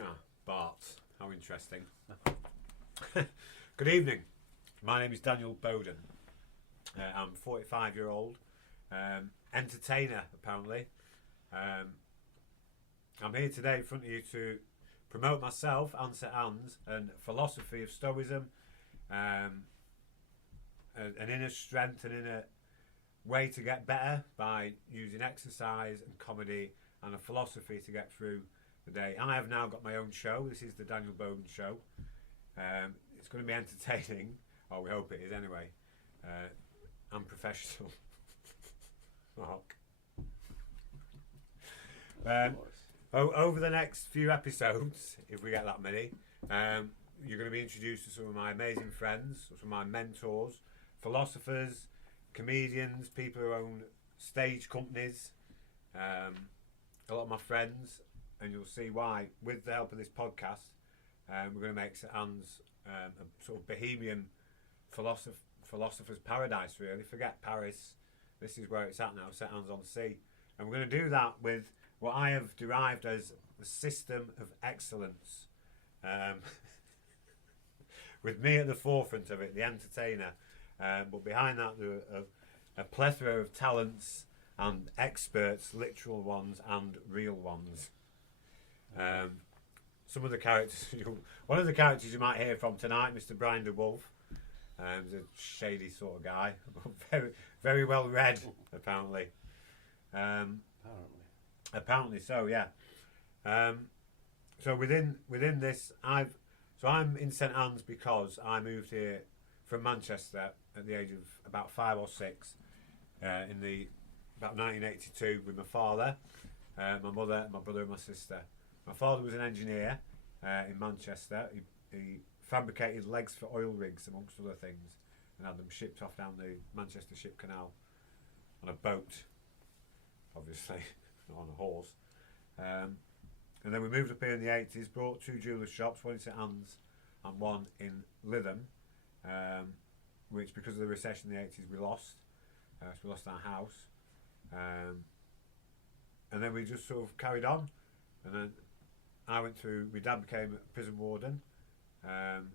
Ah, Bart. How interesting. Good evening. My name is Daniel Bowden. I'm a 45-year-old entertainer, apparently. I'm here today in front of you to promote myself, Answer Ans, and philosophy of Stoicism, an inner strength, an inner way to get better by using exercise and comedy and a philosophy to get through the day. I have now got my own show. This is the Daniel Bowden Show. It's going to be entertaining, or we hope it is anyway. I'm professional. Mark. Over the next few episodes, if we get that many, you're going to be introduced to some of my amazing friends, some of my mentors, philosophers, comedians, people who own stage companies, a lot of my friends, and you'll see why, with the help of this podcast, we're going to make St Anne's a sort of bohemian philosopher's paradise, really. Forget Paris, this is where it's at now, St Anne's on Sea. And we're going to do that with what I have derived as the system of excellence. With me at the forefront of it, the entertainer. But behind that, there are a plethora of talents and experts, literal ones and real ones. Some of the characters, one of the characters you might hear from tonight, Mr. Brian DeWolf. He's a shady sort of guy, very, very well read, apparently. Apparently so, yeah. So within this, I'm in St Anne's because I moved here from Manchester at the age of about 5 or 6 in about 1982 with my father, my mother, my brother and my sister. My father was an engineer in Manchester. He fabricated legs for oil rigs, amongst other things, and had them shipped off down the Manchester Ship Canal on a boat, obviously, not on a horse. And then we moved up here in the 80s, brought 2 jeweller's shops, one in St Anne's and one in Lytham, which because of the recession in the 80s we lost. So we lost our house. And then we just sort of carried on. And then my dad became a prison warden. And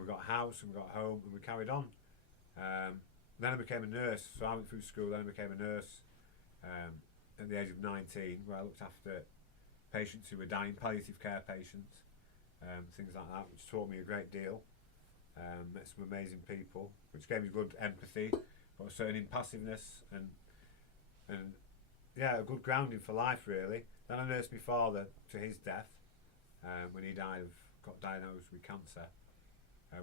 we got a house and we got a home and we carried on. Then I became a nurse. So I went through school, then I became a nurse at the age of 19, where I looked after patients who were dying, palliative care patients, things like that, which taught me a great deal. Met some amazing people, which gave me good empathy, got a certain impassiveness and yeah, a good grounding for life, really. Then I nursed my father to his death when he got diagnosed with cancer.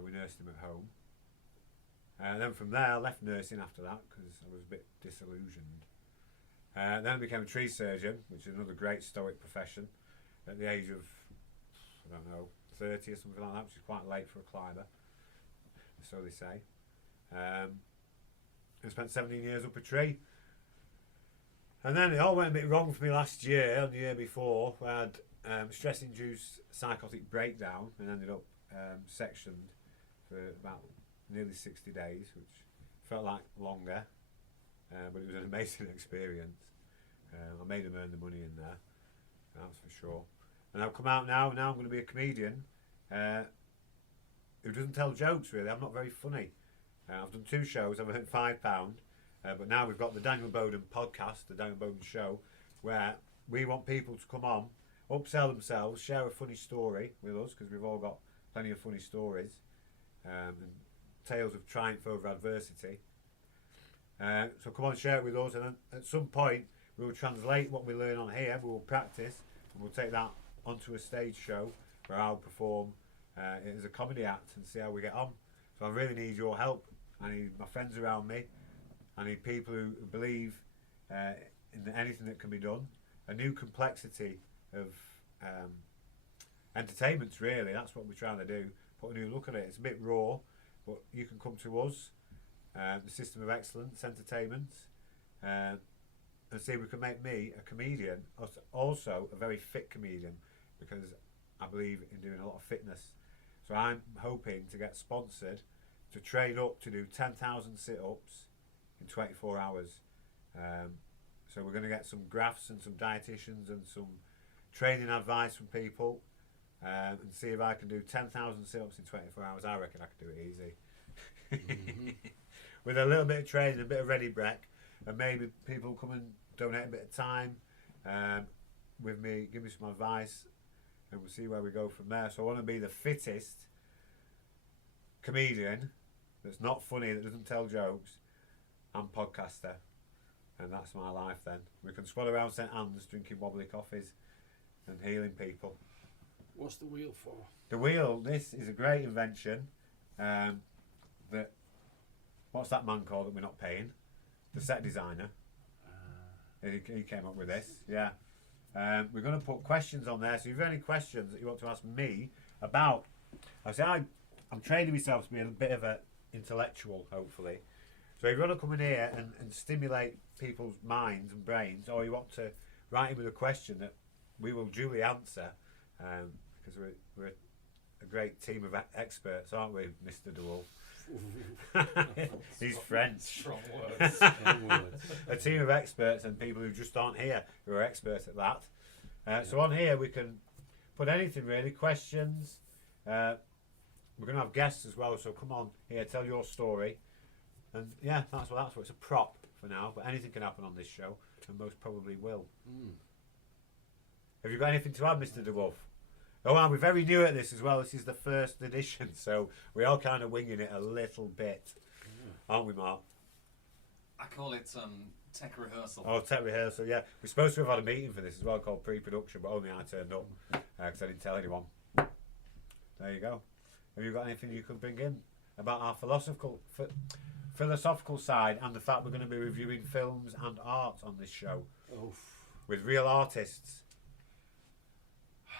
We nursed him at home. And then from there I left nursing after that because I was a bit disillusioned. Then I became a tree surgeon, which is another great stoic profession, at the age of, I don't know, 30 or something like that, which is quite late for a climber, so they say. I spent 17 years up a tree. And then it all went a bit wrong for me last year, and the year before. I had stress-induced psychotic breakdown and ended up sectioned for about nearly 60 days, which felt like longer. But it was an amazing experience. I made them earn the money in there, that's for sure. And I've come out now. Now I'm going to be a comedian who doesn't tell jokes, really. I'm not very funny. I've done 2 shows. I've earned £5. But now we've got the Daniel Bowden podcast, the Daniel Bowden Show, where we want people to come on, upsell themselves, share a funny story with us, because we've all got plenty of funny stories, and tales of triumph over adversity. So come on, share it with us, and then at some point we will translate what we learn on here, we will practice, and we'll take that onto a stage show where I'll perform it as a comedy act and see how we get on. So I really need your help. I need my friends around me. I need people who believe in anything that can be done. A new complexity of entertainments, really. That's what we're trying to do. Put a new look at it. It's a bit raw, but you can come to us, the System of Excellence Entertainment, and see if we can make me a comedian, also a very fit comedian, because I believe in doing a lot of fitness. So I'm hoping to get sponsored to train up to do 10,000 sit-ups in 24 hours. So we're going to get some graphs and some dietitians and some training advice from people, and see if I can do 10,000 sit-ups in 24 hours. I reckon I can do it easy. With a little bit of training, a bit of ready break, and maybe people come and donate a bit of time with me, give me some advice, and we'll see where we go from there. So I want to be the fittest comedian that's not funny, that doesn't tell jokes, and podcaster. And that's my life then. We can squat around St Anne's drinking wobbly coffees and healing people. What's the wheel for? The wheel, this is a great invention. That what's that man called that we're not paying? The set designer. He came up with this, yeah. We're going to put questions on there. So if you have any questions that you want to ask me about, I'm training myself to be a bit of an intellectual, hopefully. So if you want to come in here and stimulate people's minds and brains, or you want to write in with a question that we will duly answer, because we're a great team of experts, aren't we, Mr. DeWolf? He's French. Strong words. A team of experts and people who just aren't here who are experts at that. So on here we can put anything really, questions. We're going to have guests as well, so come on here, tell your story. And yeah, that's what it's a prop for now, but anything can happen on this show, and most probably will. Have you got anything to add, Mr. DeWolf? Oh, and we're very new at this as well. This is the first edition, so we are kind of winging it a little bit, aren't we, Mark? I call it tech rehearsal. Oh, tech rehearsal, yeah. We're supposed to have had a meeting for this as well, called pre-production, but only I turned up because I didn't tell anyone. There you go. Have you got anything you could bring in about our philosophical side and the fact we're going to be reviewing films and art on this show with real artists? I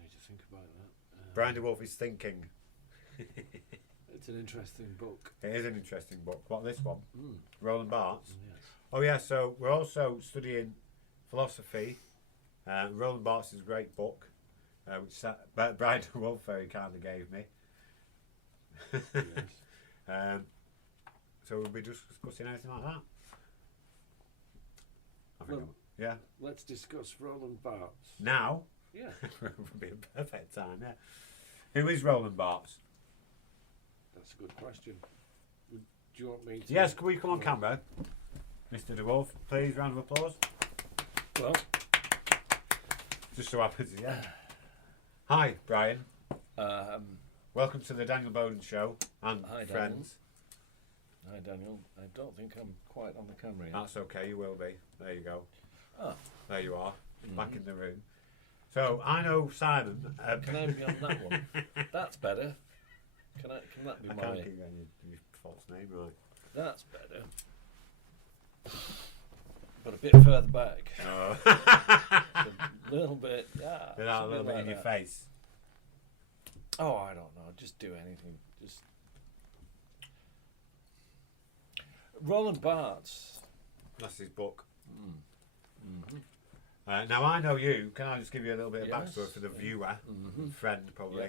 need to think about that. Brian DeWolf is thinking. It's an interesting book. It is an interesting book. What, this one? Roland Barthes? Yes. Oh yeah, so we're also studying philosophy. Roland Barthes is a great book, which Brian DeWolf very kindly gave me. Yes. So we'll be discussing anything like that. I think Well, yeah. Let's discuss Roland Barthes. Now Yeah. would be a perfect time. Yeah. Who is Roland Barthes? That's a good question. Do you want me to? Yes. Can we come on camera, Mr. DeWolf? Please, round of applause. Well, Just so happens, yeah. Hi, Brian. Welcome to the Daniel Bowden Show and Hi, friends. Hi, Daniel. I don't think I'm quite on the camera yet. That's okay, you will be. There you go. Oh. There you are, back in the room. So I know Simon. Can I be on that one? That's better. Can that be I my? can't keep getting your false name right. That's better. But a bit further back. Oh. A little bit. Yeah. Without a little bit like in your that. face. Oh, I don't know. Just do anything. Just. Roland Barthes. That's his book. Mm-hmm. Now I know you. Can I just give you a little bit of Yes. backstory for the viewer, friend probably,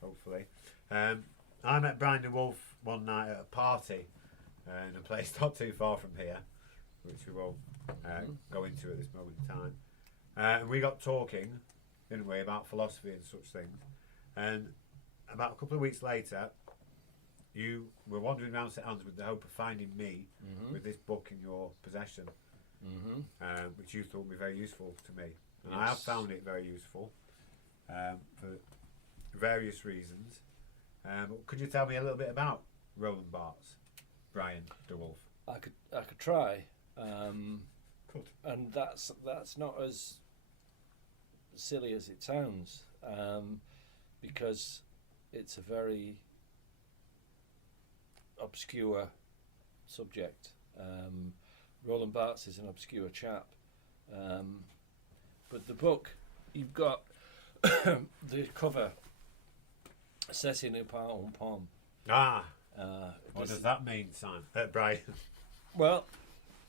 hopefully. I met Brian DeWolf one night at a party in a place not too far from here, which we will go into at this moment in time. And we got talking, didn't we, about philosophy and such things. And about a couple of weeks later, you were wandering around St Anne's with the hope of finding me with this book in your possession, which you thought would be very useful to me. And I have found it very useful for various reasons. But could you tell me a little bit about Roland Barthes, Brian DeWolf? I could try. Good. And that's not as silly as it sounds, because it's a very obscure subject. Roland Barthes is an obscure chap, but the book, you've got the cover, "C'est une part en pomme." Ah, what does that mean, Simon? Brian? Well,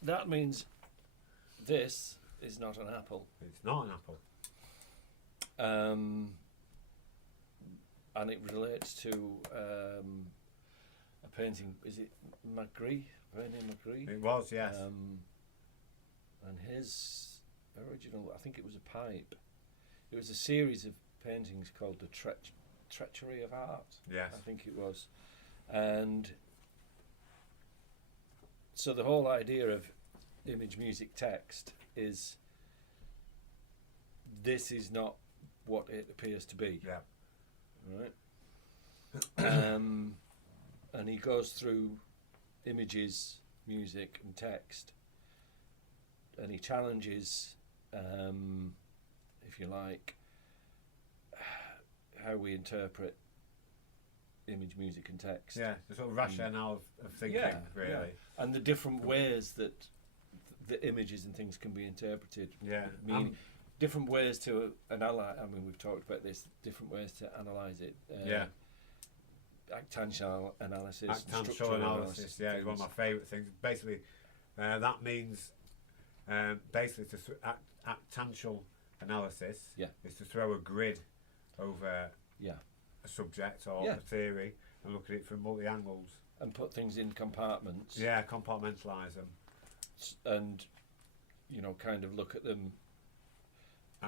that means this is not an apple. It's not an apple. And it relates to a painting. Is it Magritte? René Magritte? It was, yes. And his original, I think it was a pipe. It was a series of paintings called The Treachery of Art. Yes. I think it was. And so the whole idea of image, music, text is this is not what it appears to be. Yeah. Right? And he goes through images, music, and text, and he challenges, if you like, how we interpret image, music, and text. Yeah, the sort of rationale of thinking, really. Yeah. And the different ways that the images and things can be interpreted. Yeah. Meaning, different ways to analyze. I mean, we've talked about this. Different ways to analyze it. Yeah. Actantial analysis. Actantial structural analysis, yeah, is one of my favourite things. Basically, that means basically actantial analysis is to throw a grid over a subject or a theory and look at it from multi angles and put things in compartments. Yeah, compartmentalise them, and kind of look at them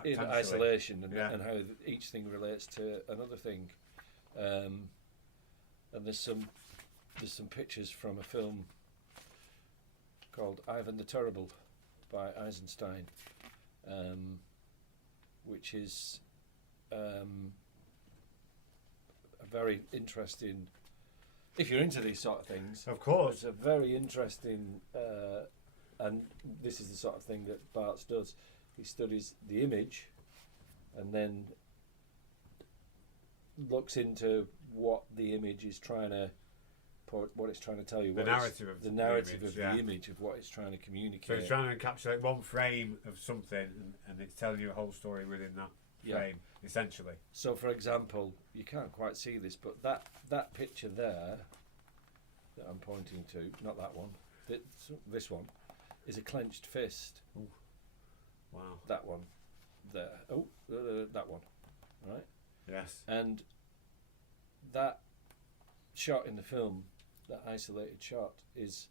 in isolation and how each thing relates to another thing. And there's some pictures from a film called Ivan the Terrible by Eisenstein, which is a very interesting. If you're into these sort of things, of course, it's a very interesting. And this is the sort of thing that Barthes does. He studies the image, and then looks into what the image is trying to, what it's trying to tell you. The narrative of the image of what it's trying to communicate. So it's trying to encapsulate one frame of something, and it's telling you a whole story within that frame, essentially. So, for example, you can't quite see this, but that picture there that I'm pointing to, not that one, this one, is a clenched fist. Ooh. Wow. That one there. Oh, that one. Right? Yes. And that shot in the film, that isolated shot, is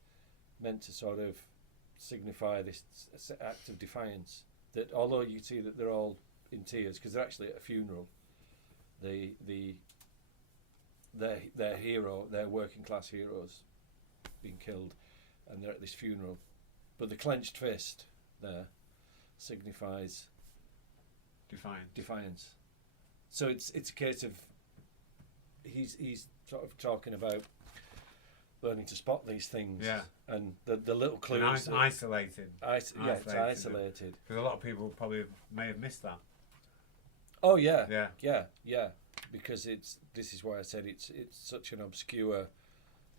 meant to sort of signify this act of defiance. That although you see that they're all in tears, because they're actually at a funeral, their hero, their working class heroes, being killed, and they're at this funeral. But the clenched fist there signifies defiance. So it's a case of he's sort of talking about learning to spot these things, and the little clues. And isolated. It's isolated. Because a lot of people probably may have missed that. Oh yeah. Because this is why I said it's such an obscure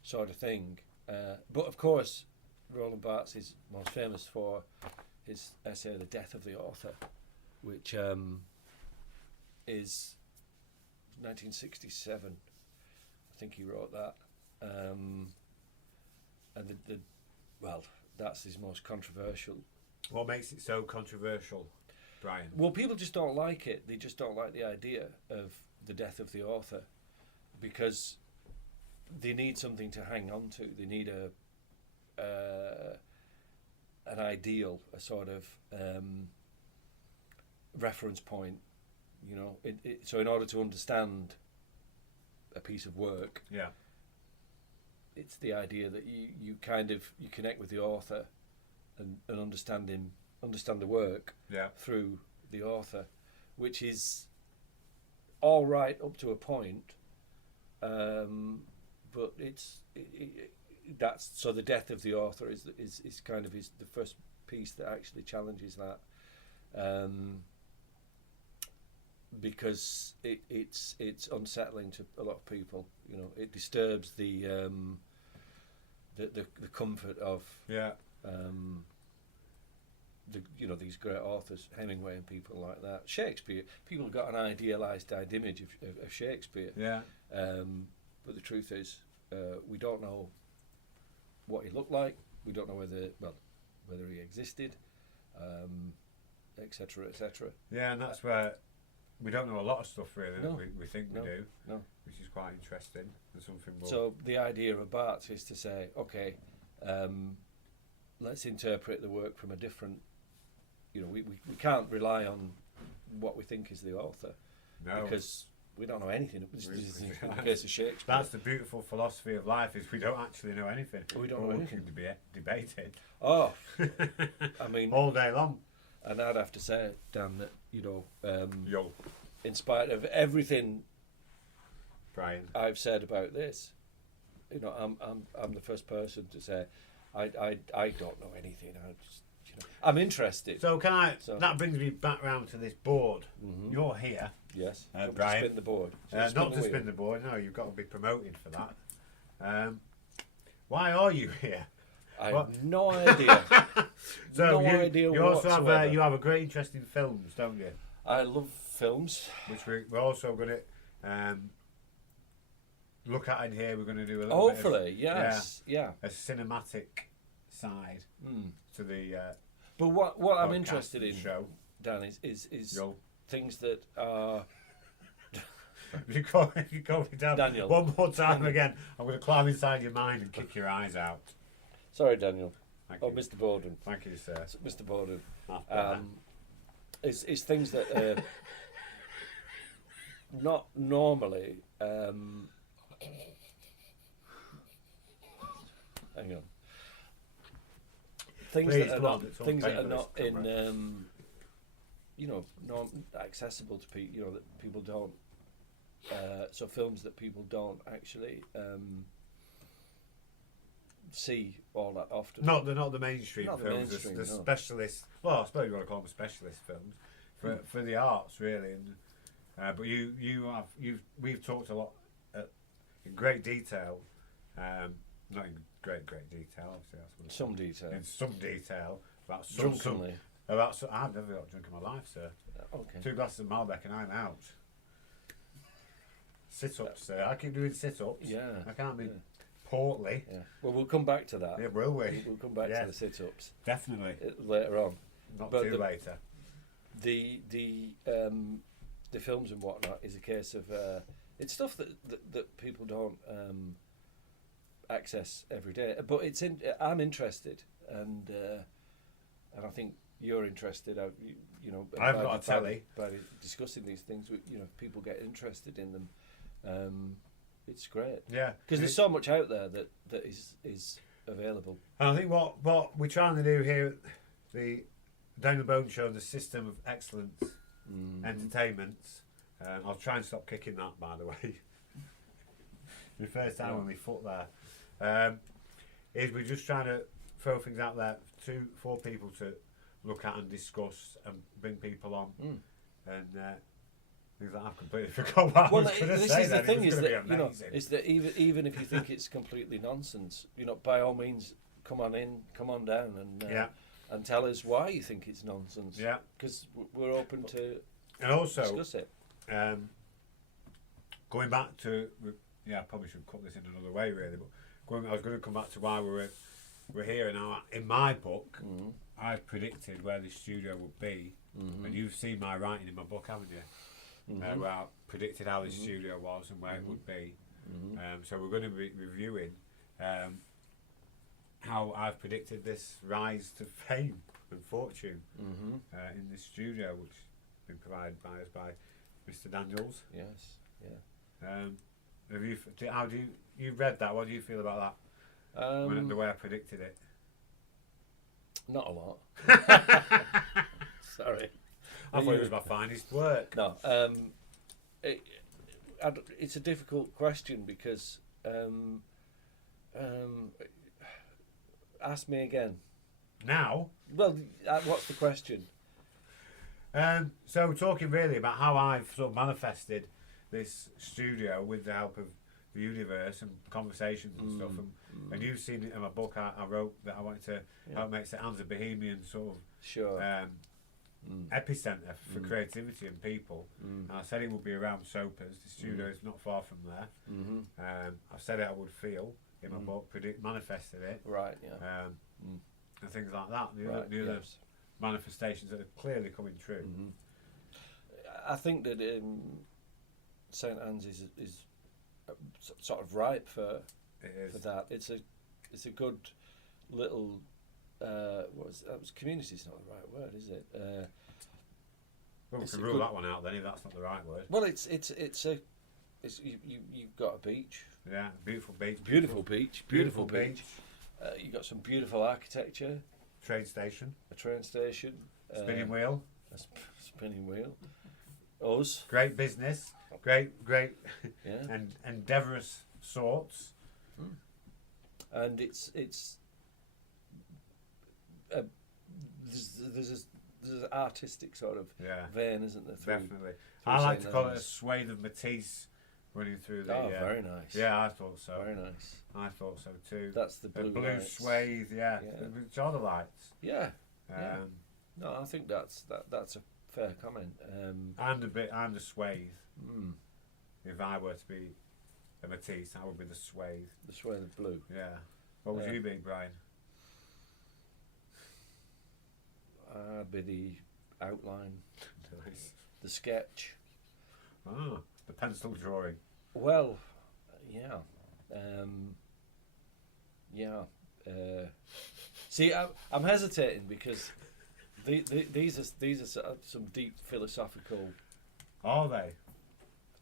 sort of thing. But of course, Roland Barthes is most famous for his essay "The Death of the Author," which is 1967. I think he wrote that, and that's his most controversial. What makes it so controversial, Brian? Well, people just don't like it. They just don't like the idea of the death of the author, because they need something to hang on to. They need an ideal, a sort of reference point. So in order to understand a piece of work, it's the idea that you connect with the author and understand the work through the author, which is all right up to a point, but that's so the death of the author is kind of the first piece that actually challenges that. Because it's unsettling to a lot of people. It disturbs the comfort of these great authors, Hemingway and people like that. Shakespeare, people have got an idealised image of Shakespeare. But the truth is, we don't know what he looked like. We don't know whether he existed, etc., etc. Yeah, and that's where we don't know a lot of stuff really that we think we do, which is quite interesting and something. So the idea of Barthes is to say, okay, let's interpret the work from a different. We can't rely on what we think is the author. No. Because we don't know anything. In the case of Shakespeare. That's the beautiful philosophy of life, is we don't actually know anything. We don't know anything. We can debate it. Oh, I mean, all day long. And I'd have to say, Dan, that Yo. in spite of everything, Brian, I've said about this, I'm the first person to say I don't know anything. I'm interested. So that brings me back round to this board. Mm-hmm. You're here. Yes. Brian. Spin the board. Not to spin the board. No, you've got to be promoted for that. Why are you here? I have no idea. So idea you also whatsoever. have you have a great interest in films, don't you? I love films. Which we're also going to look at in here. We're going to do a little hopefully, bit of, yes, yeah, a cinematic side to the. But what I'm interested in, show. Dan, is things that are. If you call me down Daniel. one more time again, I'm going to climb inside your mind and kick your eyes out. Sorry, Daniel. Thank you. Mr. Borden. Thank you, sir. Mr. Borden. It's things that are not normally. Hang on. Things Please, that are not things that are not in accessible to people. That people don't. So films that people don't actually see all that often. Not the mainstream Not the films. mainstream, the no. specialist. Well, I suppose you want to call them specialist films for the arts, really. And but we've talked a lot in great detail. Not in great detail. Obviously, that's what Some detail. In some detail about Drunkenly. I've never got drunk in my life, sir. Okay. 2 glasses of Malbec and I'm out. Sit-ups, sir. I keep doing sit-ups. Yeah. I can't be portly. Yeah. Well, we'll come back to that. Yeah, will we? We'll come back Yeah. to the sit-ups Definitely. later on. Not But too later. The films and whatnot is a case of it's stuff that people don't access every day. But I'm interested, and I think you're interested. I've got a telly. By discussing these things, people get interested in them. It's great. Yeah, because there's so much out there that is available. And I think what we're trying to do here, the Daniel Bowden Show, the system of excellence entertainment. I'll try and stop kicking that, by the way. The first time on my foot there. Is we're just trying to throw things out there for people to look at and discuss and bring people on. And things that I've completely forgot what I was going to say. The thing is that is that even if you think it's completely nonsense, by all means come on down and tell us why you think it's nonsense. Yeah, because we're open to and also discuss it. Going back to I probably should cut this in another way really, but I was going to come back to why we're here now. In my book, I've predicted where the studio would be, and you've seen my writing in my book, haven't you? Where I predicted how the studio was and where it would be. So we're going to be reviewing how I've predicted this rise to fame and fortune in this studio, which has been provided by us by Mr. Daniels. Yes, yeah. How do you've read that? What do you feel about that? The way I predicted it. Not a lot. Sorry. I thought it was my finest work. No, it's a difficult question because ask me again. Now? Well, what's the question? So we're talking really about how I've sort of manifested this studio with the help of the universe and conversations and stuff. And you've seen it in my book. I wrote that I wanted to help make St. Anne's a bohemian sort of epicenter for creativity and people. And I said it would be around Soapers. The studio is not far from there. I said it I would feel in my book, manifested it. Right, yeah. And things like that. The other manifestations that are clearly coming true. I think that St. Anne's is sort of ripe for that. It's a good little community's not the right word, is it? Well, we it's can a rule good- that one out then if that's not the right word. Well, you've got a beach, Yeah, beautiful beach. beautiful beach. beach. You got some beautiful architecture, Train station. a train station, Spinning wheel. a spinning wheel. Us, Great business. Great yeah, and endeavourous sorts. and it's there's an artistic sort of Yeah, vein, isn't there? definitely. through I like St. to call it a Leonard's. swathe of Matisse running through the. Oh, very nice. Yeah, I thought so. Very nice. I thought so too. That's the The blue, blue lights. swathe, yeah. Yeah. Which are the lights. Yeah. Yeah. Um, No, I think that's a fair comment. and a swathe. Mm, If I were to be a Matisse, I would be the swathe. the swathe of blue. Yeah. What would Yeah. you be, Brian? I'd be the outline, Nice. the sketch. Ah, the pencil drawing. Well, yeah, yeah. See, I'm hesitating because these are some deep philosophical Are they?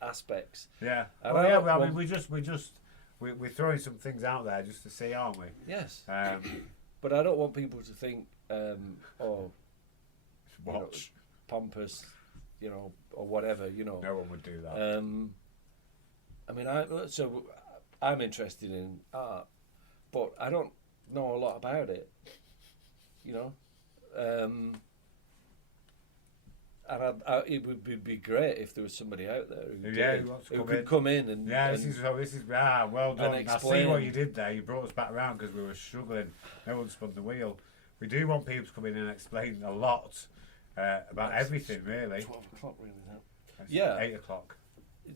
aspects. Yeah. And Oh I yeah. don't Well, I want- mean, we're throwing some things out there just to see, aren't we? Yes, Um, but I don't want people to think, oh, watch. pompous, or whatever, No one would do that. I mean, I'm interested in art, but I don't know a lot about it, and it would be great if there was somebody out there who wants to who come could in. come in and Yeah, and, this is well done. I see explain. what you did there. You brought us back around because we were struggling. No one spun the wheel. We do want people to come in and explain a lot about everything, really. 12 o'clock, really. Now. It's Yeah. 8 o'clock.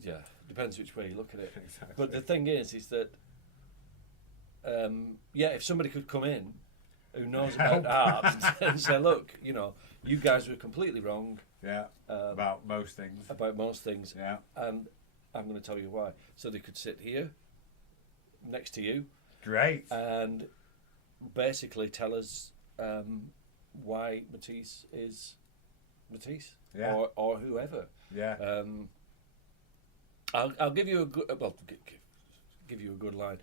Yeah, depends which way you look at it. Exactly. But the thing is that, if somebody could come in who knows about art and say, look, you guys were completely wrong Yeah, about most things. about most things, Yeah, and I'm going to tell you why. So they could sit here next to you great. and basically tell us why Matisse is Matisse, Yeah. or whoever. Yeah, I'll give you a good give you a good line.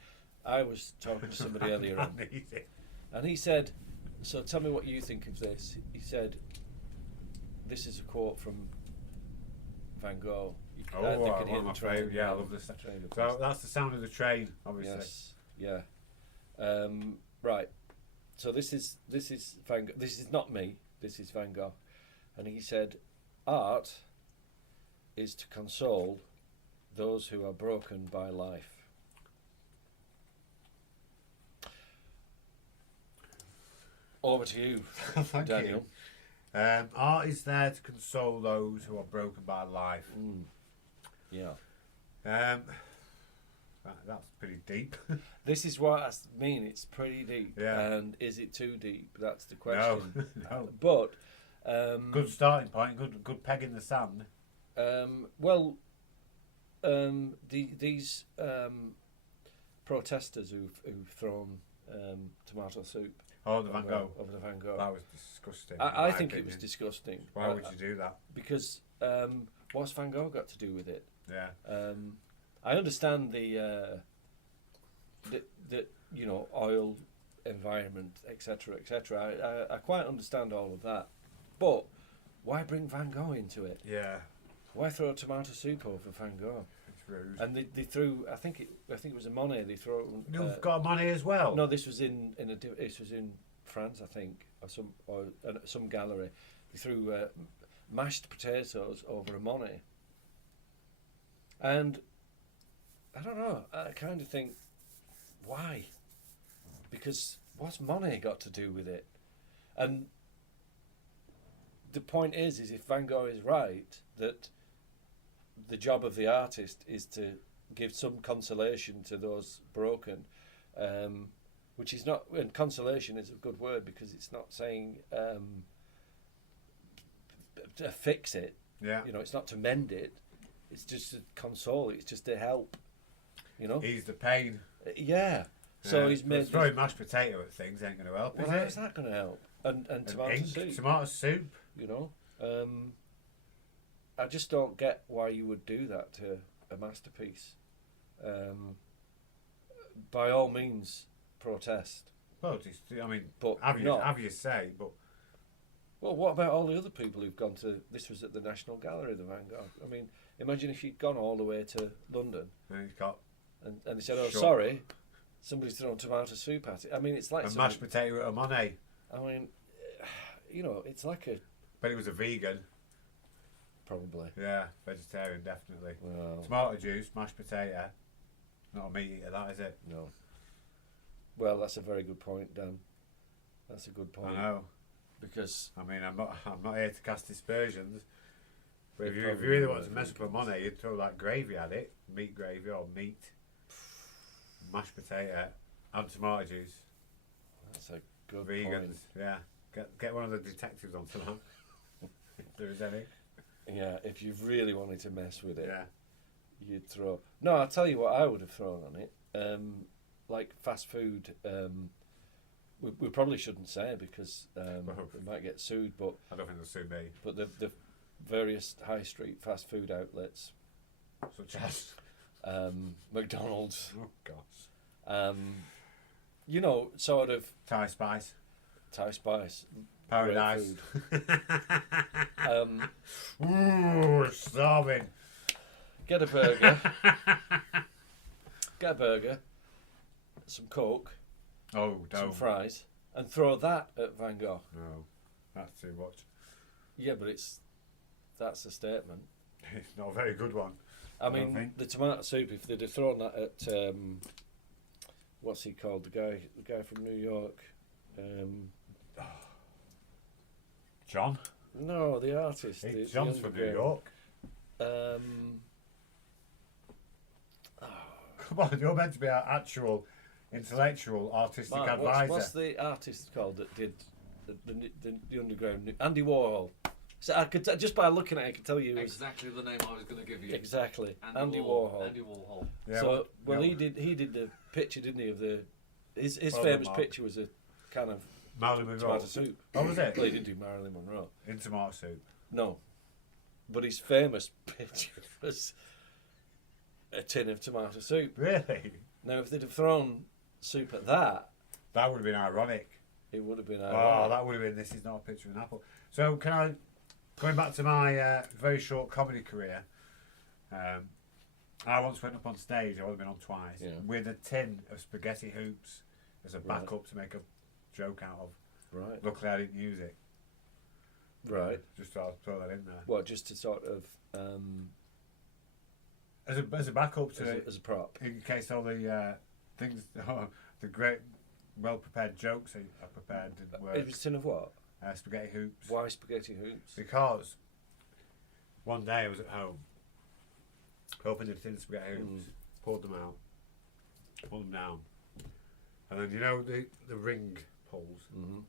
I was talking to somebody earlier on, Easy. and he said, "So tell me what you think of this." He said, "This is a quote from Van Gogh." Oh, They could one hear of the my train. favourite. Yeah, I love this. Train of So that's the sound of the train, obviously. yes, yeah. Right. So this is Van Gogh. This is not me. This is Van Gogh, and he said, "Art is to console those who are broken by life." Over to you, Thank Daniel. you. Art is there to console those who are broken by life. Yeah. That's pretty deep. This is what I mean. It's pretty deep. Yeah. And is it too deep? That's the question. No. But Good starting point. Good peg in the sand. These protesters who've thrown tomato soup Oh, the Van Gogh. over the Van Gogh. That was disgusting. I think it was disgusting. Why would you do that? Because what's Van Gogh got to do with it? Yeah. I understand the oil, environment, etc., etc. I quite understand all of that, but why bring Van Gogh into it? Yeah. Why throw tomato soup over Van Gogh? It's rude. And they threw. I think it was a Monet. They threw. You've got money as well. No, this was this was in France, I think, or some gallery. They threw mashed potatoes over a Monet. And I don't know. I kind of think, why? Because what's Monet got to do with it? And the point is if Van Gogh is right, that the job of the artist is to give some consolation to those broken, which is not. And consolation is a good word because it's not saying to fix it. Yeah. It's not to mend it. It's just to console. It's just to help. Ease the pain. Yeah. So he's made. Throwing mashed potato at things ain't going to help, Well, is how's it? that going to help? And tomato Ink, soup. tomato soup. I just don't get why you would do that to a masterpiece. By all means, protest. Well, I mean, but have you say, but. Well, what about all the other people who've gone to... This was at the National Gallery, the Van Gogh. I mean, imagine if you'd gone all the way to London. And he's got... And they said, oh, sorry, somebody's thrown tomato soup at it. I mean, it's like... A mashed potato at a Monet. I mean, you know, it's like a... But it was a vegan. Probably. Yeah, vegetarian, definitely. Well, tomato juice, mashed potato. Not a meat eater, that, is it? No. Well, that's a very good point, Dan. That's a good point. I know. Because I mean, I'm not here to cast aspersions, but if you really want to mess up a Monet, you'd throw like gravy at it, meat gravy or meat, mashed potato, and tomato juice. That's a good Vegans, point. yeah. Get one of the detectives onto that, if there is any. Yeah, if you really wanted to mess with it, yeah, you'd throw. No, I'll tell you what I would have thrown on it. Like fast food. We probably shouldn't say because we might get sued, but I don't think they'll sue me. But the various high street fast food outlets, such as McDonald's. Oh gosh. You know, sort of Thai Spice. Paradise. Ooh, starving. Get a burger. Get a burger. Some Coke. Oh, don't. Some fries, and throw that at Van Gogh. No, that's too much. Yeah, but that's a statement. It's not a very good one. I mean, the tomato soup. If they'd have thrown that at what's he called? The guy from New York. John. No, the artist. John's from New York. Come on, you're meant to be our actual intellectual artistic advisor. What's the artist called that did the underground? Andy Warhol. So I could just by looking at it, I could tell you exactly the name I was going to give you. Exactly, Andy Warhol. Andy Warhol. Yeah, so he did the picture, didn't he? Of his famous picture was a kind of Marilyn Monroe tomato soup. Oh, was it? Well, he didn't do Marilyn Monroe in tomato soup. No, but his famous picture was a tin of tomato soup. Really? Now, if they'd have thrown soup at that would have been ironic. It would have been ironic. Oh, that would have been. This is not a picture of an apple. So, can I, going back to my very short comedy career, I once went up on stage. I've only been on twice with a tin of spaghetti hoops as a backup to make a joke out of. Right. Luckily, I didn't use it. Right. Just to throw that in there. What? Just to sort of. As a backup to as a prop, in case all the things, the great, well prepared jokes I prepared didn't work. It was a tin of what? Spaghetti hoops. Why spaghetti hoops? Because one day I was at home, opened a tin of spaghetti hoops, poured them out, pulled them down, and then you know the ring pulls. Mm-hmm.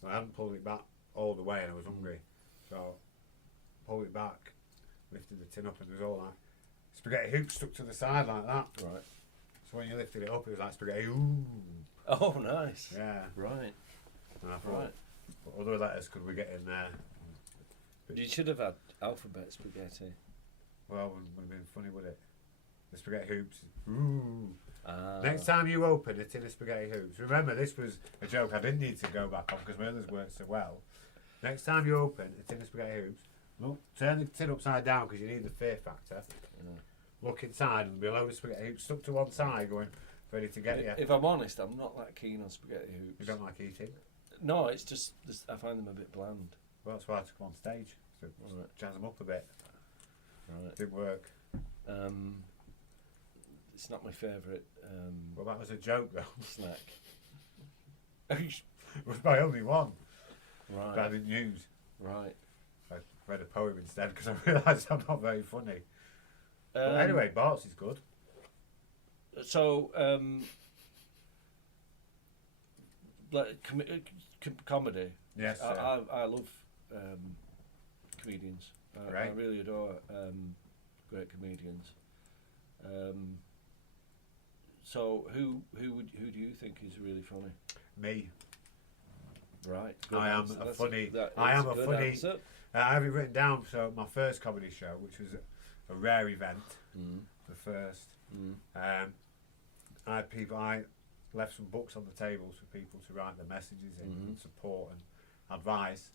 So I hadn't pulled it back all the way, and I was hungry, so pulled it back, lifted the tin up, and it was all like spaghetti hoops stuck to the side like that. Right. So when you lifted it up, it was like spaghetti. Ooh. Oh, nice. Yeah. Right. And I thought, what other letters could we get in there? You should have had alphabet spaghetti. Well, it wouldn't have been funny, would it? The spaghetti hoops. Ooh. Next time you open a tin of spaghetti hoops, remember this was a joke I didn't need to go back on because my others worked so well. Next time you open a tin of spaghetti hoops, look, turn the tin upside down because you need the fear factor. Look inside and there'll be a load of spaghetti hoops stuck to one side going ready to get you. If I'm honest, I'm not that keen on spaghetti hoops. You don't like eating? No, it's just I find them a bit bland. Well, that's why I took them on stage to jazz them up a bit. Right. Didn't work. It's not my favourite. Well, that was a joke though. Snack. It was my only one. Right. That I didn't use. Right. I read a poem instead because I realised I'm not very funny. But anyway, Bart's is good. So, like comedy. Yes. I love comedians. Right. I really adore great comedians. So, who do you think is really funny? Me. Right. I am answer. a That's funny. that I is am a good funny. answer. I have it written down. So my first comedy show, which was a rare event, the first. I had people. I left some books on the tables for people to write their messages in and support and advice.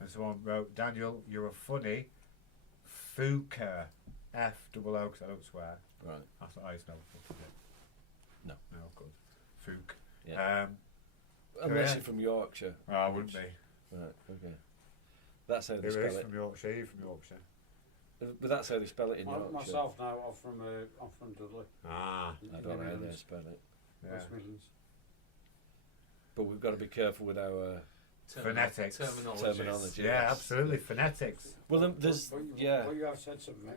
And someone wrote, "Daniel, you're a funny fooker." F-double-O, because I don't swear. Right. I thought I spelled fucking it. No. No, good. Fook. Yeah. Unless you're from Yorkshire. Oh, I wouldn't be. Right. Okay. That's how they Who spell is it. from Yorkshire? Are you from Yorkshire? But that's how they spell it in Yorkshire. Myself now, I'm from Dudley. Ah. I don't know how they spell it. Yeah. West Midlands. But we've got to be careful with our Phonetics. Terminology. Yeah, yes. absolutely. Phonetics. Well, then there's But you have said something.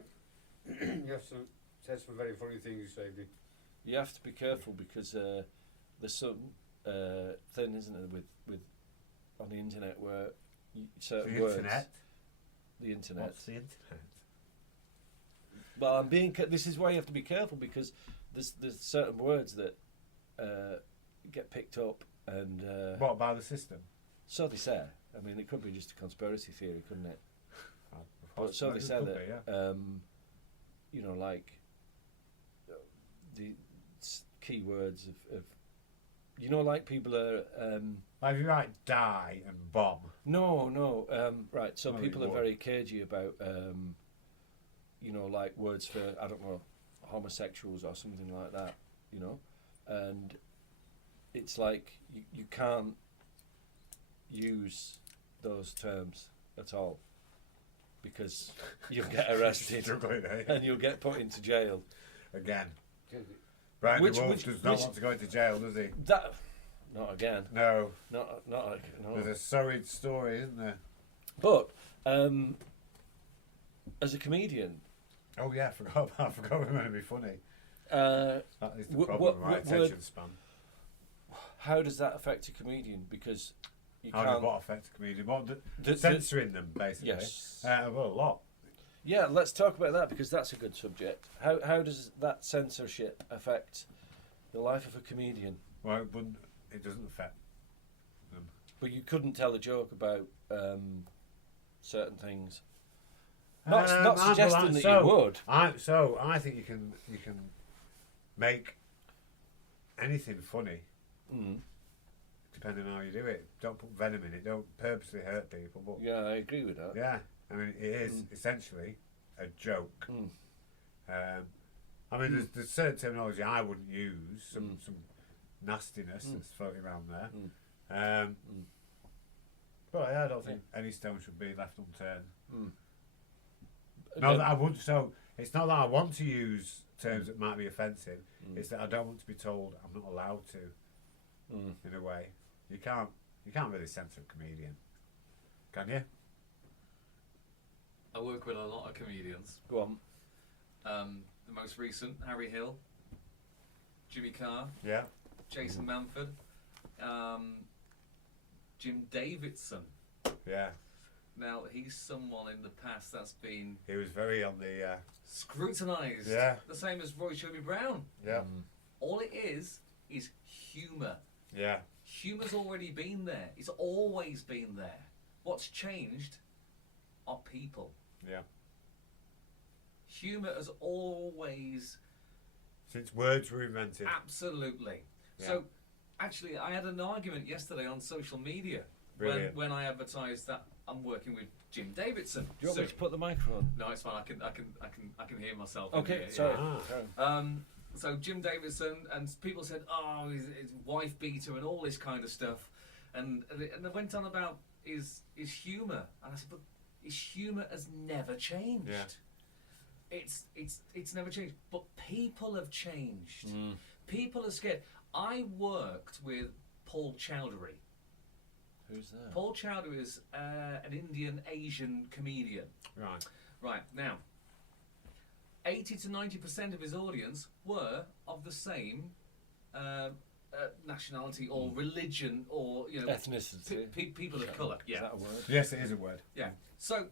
You have said some very funny things, Sadie. you have to be careful because there's some thing, isn't it, with on the internet where certain The words. internet. The internet. What's the internet? Well, I'm being. This is why you have to be careful because there's certain words that get picked up and. What about the system? So they say. I mean, it could be just a conspiracy theory, couldn't it? But so they It say could that. be, yeah. You know, like the key words of. You know, like people are. Like if you write die and bomb. No. Right. So No, people you are won't. very cagey about. You know, like words for I don't know, homosexuals or something like that. You know, and it's like you can't use those terms at all because you'll get arrested Struggling, eh? and you'll get put into jail. Again. Brian Which- the Wolf which- does not which- want to go into jail, does he? That not again. No. Not like, no. There's a sorry story, isn't there? But as a comedian, Oh yeah, I forgot we were going to be funny. uh, That is the Wh- problem what- with my what attention word- span. how does that affect a comedian? Because you How does can't. what affect a comedian? What, the- censoring them, basically. Yes. Well, a lot. Yeah, let's talk about that because that's a good subject. How does that censorship affect the life of a comedian? Well, it doesn't affect them. But you couldn't tell a joke about certain things. Not suggesting that you would. I think you can make anything funny, depending on how you do it. Don't put venom in it. Don't purposely hurt people. But Yeah, I agree with that. yeah, I mean it is essentially a joke. I mean, there's certain terminology I wouldn't use. Some nastiness that's floating around there. But yeah, I don't think any stone should be left unturned. No, that I would. So it's not that I want to use terms that might be offensive. It's that I don't want to be told I'm not allowed to. In a way, you can't really censor a comedian, can you? I work with a lot of comedians. Go on. The most recent, Harry Hill, Jimmy Carr, Yeah. Jason Manford, Jim Davidson. Yeah. Now, he's someone in the past that's been He was very on the. scrutinised. Yeah. The same as Roy Shelby Brown. Yeah. All it is humour. Yeah. Humour's already been there. It's always been there. What's changed are people. Yeah. Humour has always... Since words were invented. Absolutely. Yeah. So, actually, I had an argument yesterday on social media Brilliant. when I advertised that I'm working with Jim Davidson. Do you want me to put the microphone? No, it's fine. I can hear myself. Okay, in here, sorry. Ah. So Jim Davidson, and people said, "Oh, his wife beater and all this kind of stuff," and I went on about his humour, and I said, "But his humour has never changed. Yeah. It's never changed. But people have changed. People are scared." I worked with Paul Chowdhury. Who's that? Paul Chowdhury is an Indian Asian comedian. Right. Right, now, 80 to 90% of his audience were of the same nationality or religion or, you know, Ethnicity. people of colour. Is that a word? Yes, it is a word. Yeah. So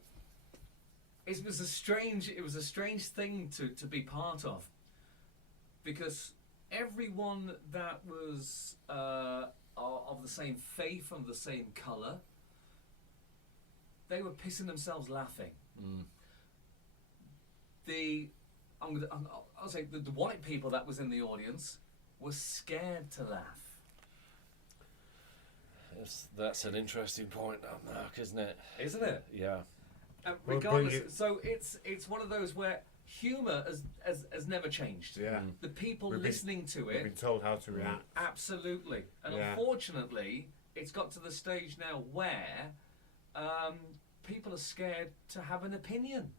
it was a strange thing to be part of, because everyone that was are of the same faith and the same colour. They were pissing themselves laughing. I'll say the white people that was in the audience were scared to laugh. That's an interesting point, Mark, isn't it? Isn't it? Yeah. Regardless, so it's one of those where humour has never changed. Yeah. The people listening to it, we've been told how to react. Absolutely. And unfortunately, it's got to the stage now where people are scared to have an opinion.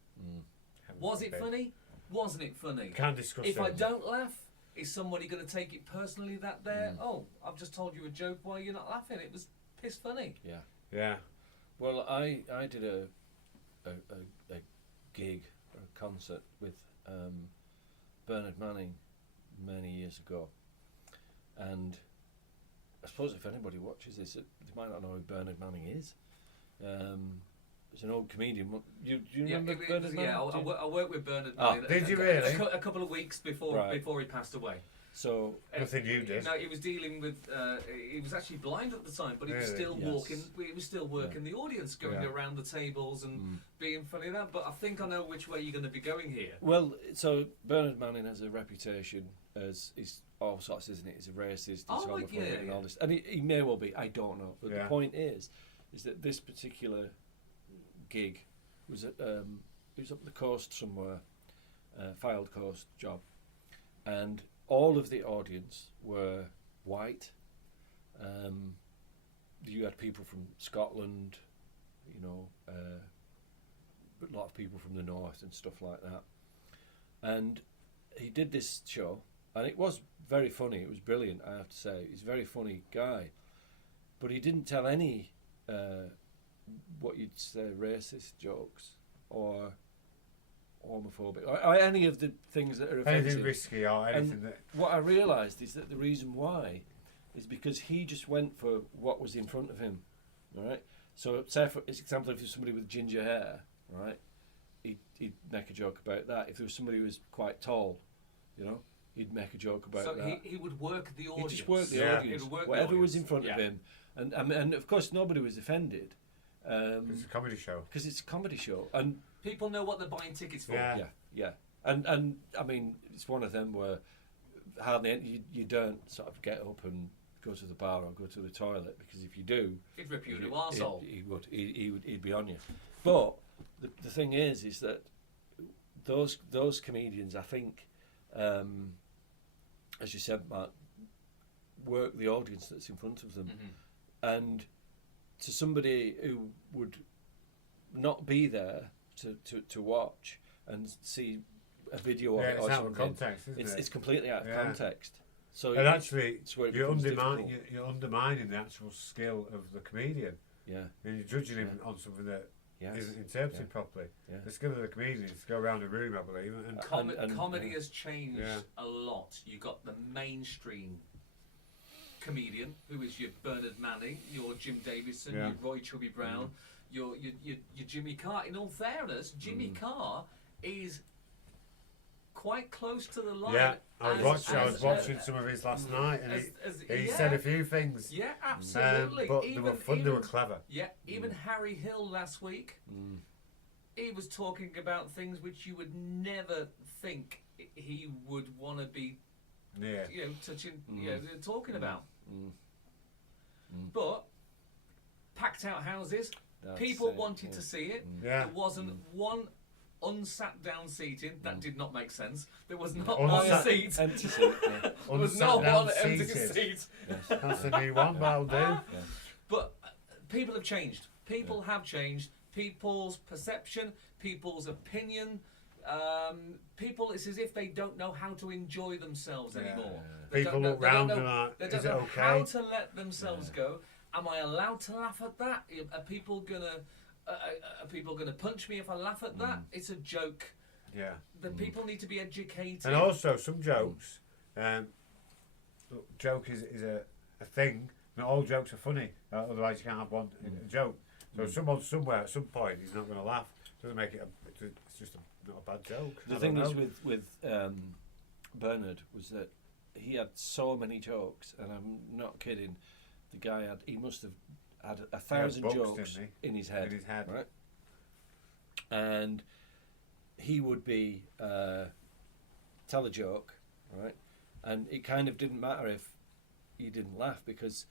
Was it funny? Wasn't it funny? Can't discuss it. If I don't laugh, is somebody going to take it personally that oh, I've just told you a joke, why you're not laughing? It was piss funny. Yeah. Yeah. Well, I did a gig or a concert with Bernard Manning many years ago, and I suppose if anybody watches this, they might not know who Bernard Manning is. He's an old comedian. Do you remember Bernard Manning? Yeah, I worked with Bernard Manning. Did you really? A couple of weeks before he passed away. So nothing you did. No, he was dealing with. He was actually blind at the time, but he was still walking. He was still working the audience, going around the tables and being funny. But I think I know which way you're going to be going here. Well, so Bernard Manning has a reputation as he's all sorts, isn't it? He's a racist, he's homophobic, and all this. And he may well be. I don't know. But the point is that this particular gig was at it was up the coast somewhere, Fylde Coast job, and all of the audience were white. You had people from Scotland, you know, a lot of people from the north and stuff like that. And he did this show, and it was very funny. It was brilliant, I have to say. He's a very funny guy, but he didn't tell any what you'd say racist jokes or homophobic or any of the things that are offensive. Anything risky or anything that... What I realised is that the reason why is because he just went for what was in front of him, right? So say for example, if there's somebody with ginger hair, right, he'd make a joke about that. If there was somebody who was quite tall, you know, he'd make a joke about that. So he would work the audience. He'd just work the audience. Whatever was in front of him. And of course nobody was offended. It's a comedy show. Because it's a comedy show. And people know what they're buying tickets for. Yeah. And I mean, it's one of them where hardly you don't sort of get up and go to the bar or go to the toilet, because if you do, he'd rip you a new arsehole. He'd be on you. But the thing is that those comedians, I think, as you said, Mark, work the audience that's in front of them, and to somebody who would not be there to watch and see a video of it or it's out of something, context, isn't it? It's completely out of context. So and actually, you're undermining the actual skill of the comedian. Yeah. And you're judging him on something that isn't interpreted properly. Yeah. The skill of the comedian is to go around the room, I believe. And comedy has changed a lot. You've got the mainstream comedian, who is your Bernard Manning, your Jim Davidson, your Roy Chubby Brown, your Jimmy Carr. In all fairness, Jimmy Carr is quite close to the line. Yeah, I was watching some of his last night, and he said a few things. Yeah, absolutely. But they were fun, they were clever. Yeah, even Harry Hill last week, he was talking about things which you would never think he would want to be touching, talking about. But packed out houses, people wanted to see it. There wasn't one unsat down seating. That did not make sense. There was not one seat. Empty seat. There was not one empty seat. Yes. That's a new one, but I'll do. But people have changed. People have changed. People's perception, people's opinion. People, it's as if they don't know how to enjoy themselves anymore. People look round and like, they don't know how to let themselves go. Am I allowed to laugh at that? Are people gonna punch me if I laugh at that? It's a joke. Yeah. The people need to be educated. And also some jokes. Look, joke is a thing. Not all jokes are funny. Otherwise, you can't have one in a joke. So someone somewhere at some point is not going to laugh. Doesn't make it. It's just not a bad joke. The thing is with Bernard was that he had so many jokes, and I'm not kidding. the guy he must have had 1,000 books, jokes didn't in his head. In his head. Right? And he would be tell a joke, right? And it kind of didn't matter if you didn't laugh, because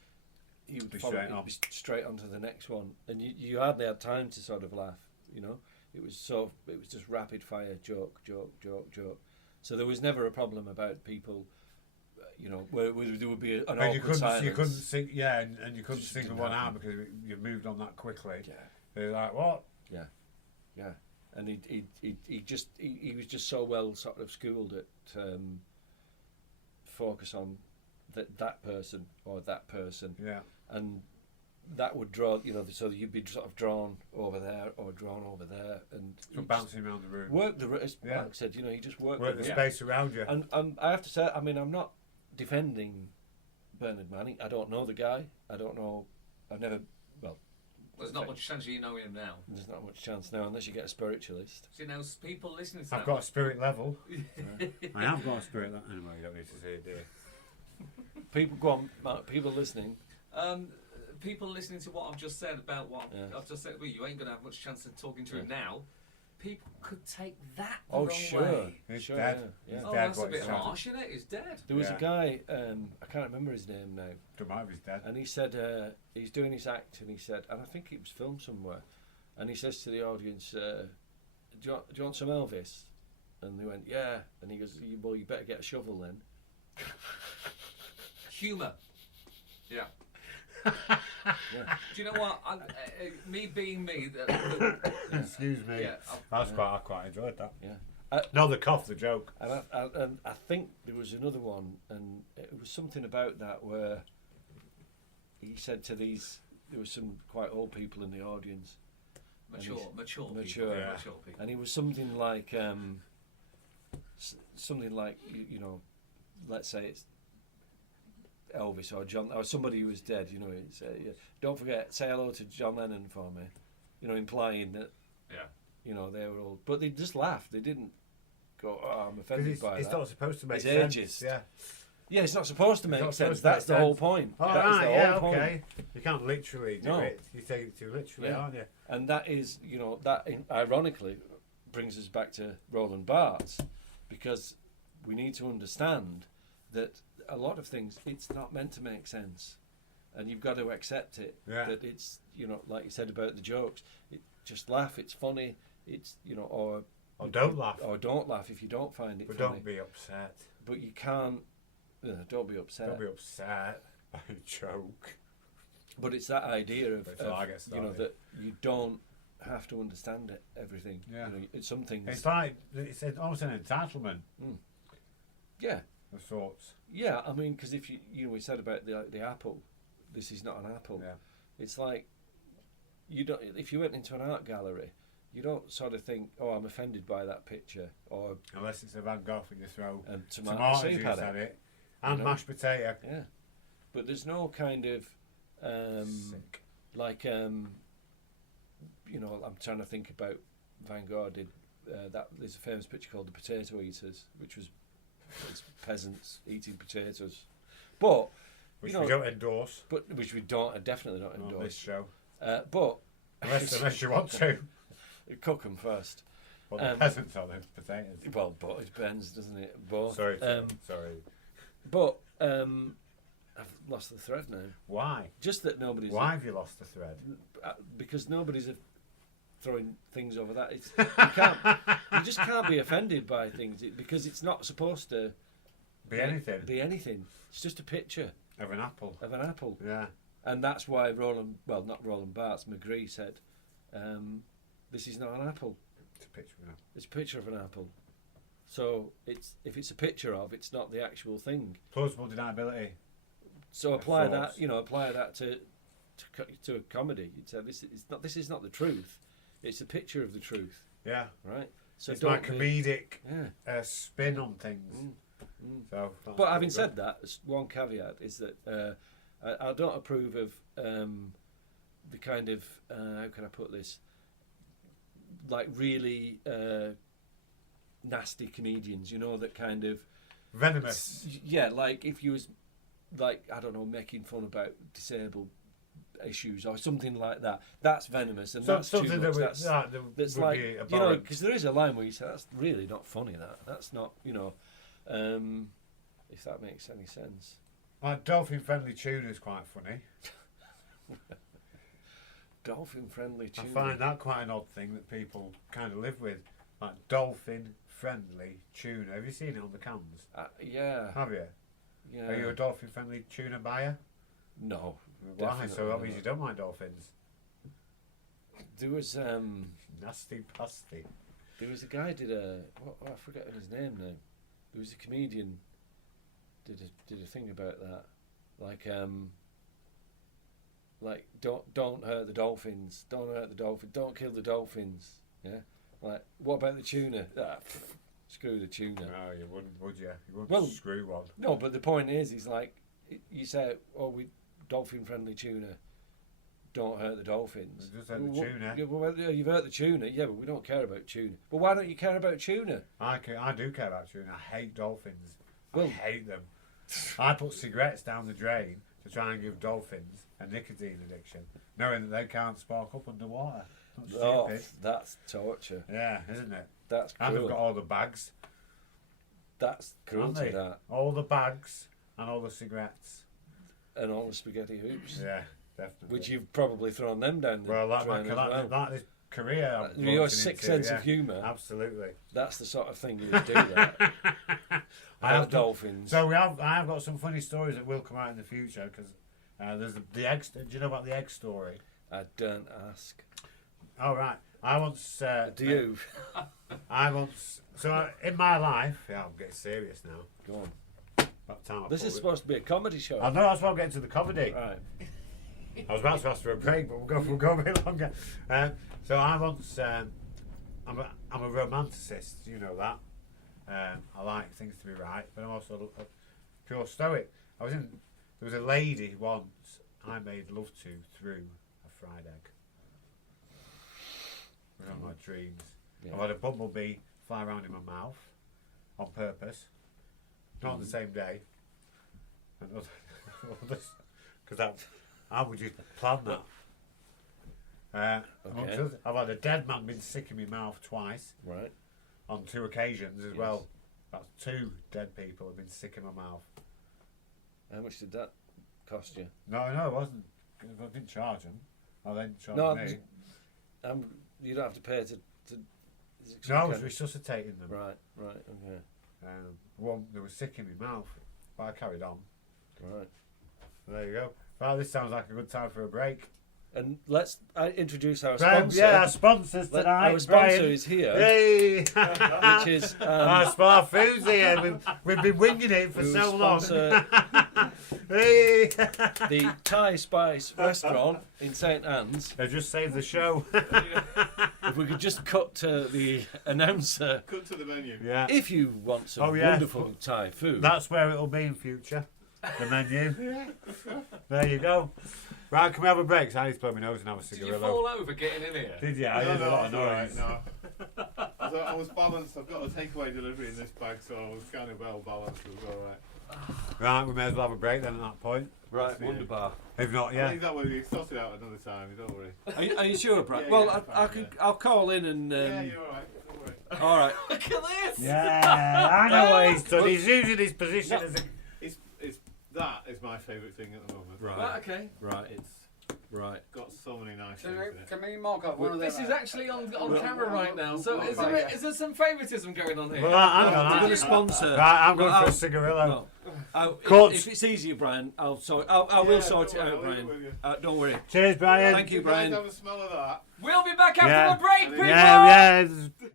he would follow it straight on to the next one, and you hardly had time to sort of laugh. You know, it was just rapid fire joke. So there was never a problem about people. You know, where there would be an awkward silence. You couldn't sing, and you couldn't single one out because you moved on that quickly. Yeah. They're like, what? Yeah. And he was just so well sort of schooled at focus on that person or that person. Yeah. And that would draw, you know, so you'd be sort of drawn over there or drawn over there, and so bouncing around the room. Work as Mark said, you know, you just work the space around you. And I have to say, I mean, I'm not defending Bernard Manning. I don't know the guy. I don't know. I've never. Well, there's not much chance of you knowing him now. There's not much chance now, unless you get a spiritualist. See, now people listening to I've got a spirit level. I have got a spirit level. Anyway, you don't need to say it, do you? People, go on, Mark, people listening. People listening to what I've just said about what I've just said. Well, you ain't going to have much chance of talking to him now. People could take that the wrong way. He's sure, dead. Yeah. Oh, that's a bit harsh, isn't it? He's dead. There was a guy, I can't remember his name now. Don't matter if he's dead. And he said, he's doing his act, and he said, and I think it was filmed somewhere, and he says to the audience, do you want some Elvis? And they went, yeah. And he goes, well, you better get a shovel then. Humour. Yeah. Do you know what? Me being me. Excuse me. Yeah, I quite enjoyed that. Yeah. No, the cough, the joke. And I think there was another one, and it was something about that where he said to these, there was some quite old people in the audience. Mature people. And he was something like, you know, let's say it's Elvis or John or somebody who was dead, you know, don't forget, say hello to John Lennon for me, you know, implying that, you know, they were all, but they just laughed. They didn't go, oh, I'm offended by that. It's not supposed to make sense. Ageist. Yeah, it's not supposed to make sense. That's the whole point. Oh, That's the whole point. Okay. You can't literally do it. You take it too literally, aren't you? And that is, you know, that ironically brings us back to Roland Barthes, because we need to understand that a lot of things, it's not meant to make sense, and you've got to accept it. That it's, you know, like you said about the jokes, just laugh. It's funny. It's, you know, or don't laugh, or don't laugh if you don't find it but funny. Don't be upset. But you can't. Don't be upset. Don't be upset by a joke. But it's that idea of you know, that you don't have to understand everything. Yeah. You know, it's something. It's like it's almost an entitlement. Yeah. Of sorts. Yeah, I mean, because if you know, we said about the apple, this is not an apple. Yeah. It's like you don't. If you went into an art gallery, you don't sort of think, oh, I'm offended by that picture, or unless it's a Van Gogh and you throw tomato soup at it, and mashed potato. Yeah, but there's no kind of sick. Like you know, I'm trying to think about Van Gogh did that. There's a famous picture called The Potato Eaters, which was it's peasants eating potatoes, but which we don't endorse. But which we definitely don't endorse on this show. But unless you want to, cook them first. Well, the peasants are the potatoes. Well, but it depends, doesn't it? Both. Sorry. Sorry. But I've lost the thread now. Why? Just that nobody's. Why have you lost the thread? Because nobody's throwing things over that. You just can't be offended by things because it's not supposed to be anything. It's just a picture of an apple. Yeah. And that's why not Roland Barthes, McGree said, this is not an apple. It's a picture of an apple. It's a picture of an apple. So if it's a picture of, it's not the actual thing. Plausible deniability. So apply that to a comedy. You'd say this is not the truth. It's a picture of the truth. Yeah. Right. So it's my comedic spin on things. So, but having said that, one caveat is that I don't approve of the kind of how can I put this, like really nasty comedians, you know, that kind of venomous. Yeah, like if you was like, I don't know, making fun about disabled issues or something like that. That's venomous, and that's something too much. that That's would like, be you know, abhorrent. because there is a line where you say that's really not funny. That's not, you know, if that makes any sense. Like dolphin-friendly tuna is quite funny. Dolphin-friendly tuna. I find that quite an odd thing that people kind of live with. Like dolphin-friendly tuna. Have you seen it on the cans? Yeah. Have you? Yeah. Are you a dolphin-friendly tuna buyer? No. Why? Definitely So obviously not. you don't like dolphins. There was Nasty pasty. there was a guy did a I forget his name now. There was a comedian did a thing about that, like don't hurt the dolphins, don't hurt the dolphin, don't kill the dolphins. Yeah, like what about the tuna? Screw the tuna. No, you wouldn't, would you? You wouldn't Well, screw one. No, but the point is like you say, oh, we dolphin-friendly tuna. Don't hurt the dolphins. Just hurt the tuna. Yeah, well, you've hurt the tuna. Yeah, but we don't care about tuna. But why don't you care about tuna? I do care about tuna. I hate dolphins. Well- I hate them. I put cigarettes down the drain to try and give dolphins a nicotine addiction, knowing that they can't spark up underwater. Not Oh, stupid. that's torture. Yeah, isn't it? That's And they've cruel. got all the bags. That's haven't cruelty, they? that. All the bags and all the cigarettes. And all the spaghetti hoops. Yeah, definitely. Which you've probably thrown them down the well, drain as well. that is career. I'm Your launching sick into, sense yeah. of humour, Absolutely. that's the sort of thing you would do that. I have done- dolphins. So I have got some funny stories that will come out in the future because there's the egg. Do you know about the egg story? I don't ask. Oh right, I once. Do you? I once. So in my life, yeah, I'm getting serious now. Go on. About time I This put is it- supposed to be a comedy show. I know that's why I'm getting to the comedy. Right. I was about to ask for a break, but we'll go a bit longer. So I once. I'm a romanticist. You know that. I like things to be right, but I'm also a pure stoic. There was a lady once I made love to through a fried egg. One of my dreams. Yeah. I've had a bumblebee fly around in my mouth on purpose, not on the same day. Because how would you plan that? Okay. I've had a dead man been sick in my mouth twice Right. on 2 occasions as Yes. well. That's 2 dead people have been sick in my mouth. How much did that cost you? No, it wasn't. I didn't charge them. I didn't charge No, me. you don't have to pay to is it some No, I was kind- resuscitating them. Right, okay. One, they were sick in my mouth, but I carried on. Right. So there you go. Well, this sounds like a good time for a break. And let's introduce our Brian, sponsor. yeah, our sponsors tonight. Our sponsor Brian. is here, Yay! which is Our Spa Foods here. We've been winging it for who so long. sponsor Hey! the Thai Spice restaurant in St Anne's. They just saved the show. If we could just cut to the announcer. Cut to the menu. Yeah. If you want some Oh, yeah. wonderful Thai food, That's where it'll be in future. The menu. There you go. Right, can we have a break? 'Cause I need to blow my nose and have a Did you cigarillo. fall over getting in here? Did you? I heard a lot of noise. No. So I was balanced. I've got a takeaway delivery in this bag, so I was kind of well balanced. It was all right. Right, we may as well have a break then at that point. right, Yeah. Wonderbar. If not, I yeah. think that way we sort it out another time. Don't worry. Are you sure, Brad? Yeah, well, yeah, I fine, I'll call in and. Yeah, you're all right. Don't worry. All right. Look at this! Yeah, I know what he's done. He's using his position as a... It's that is my favourite thing at the moment. Right, okay. Right. It's right. Got so many nice Can, things in we, it. can we mark up one of them? This is actually on camera right now, so Well, is there some favouritism going on here? Well, hang We're on. going to sponsor. Right, I'm going Well, for a cigarillo. No. Cut. If it's easier, Brian, I will sort it out, Brian. Don't worry. Cheers, Brian. Thank you, You guys Brian. have a smell of that. We'll be back after Yeah. the break, people! Yeah, yeah.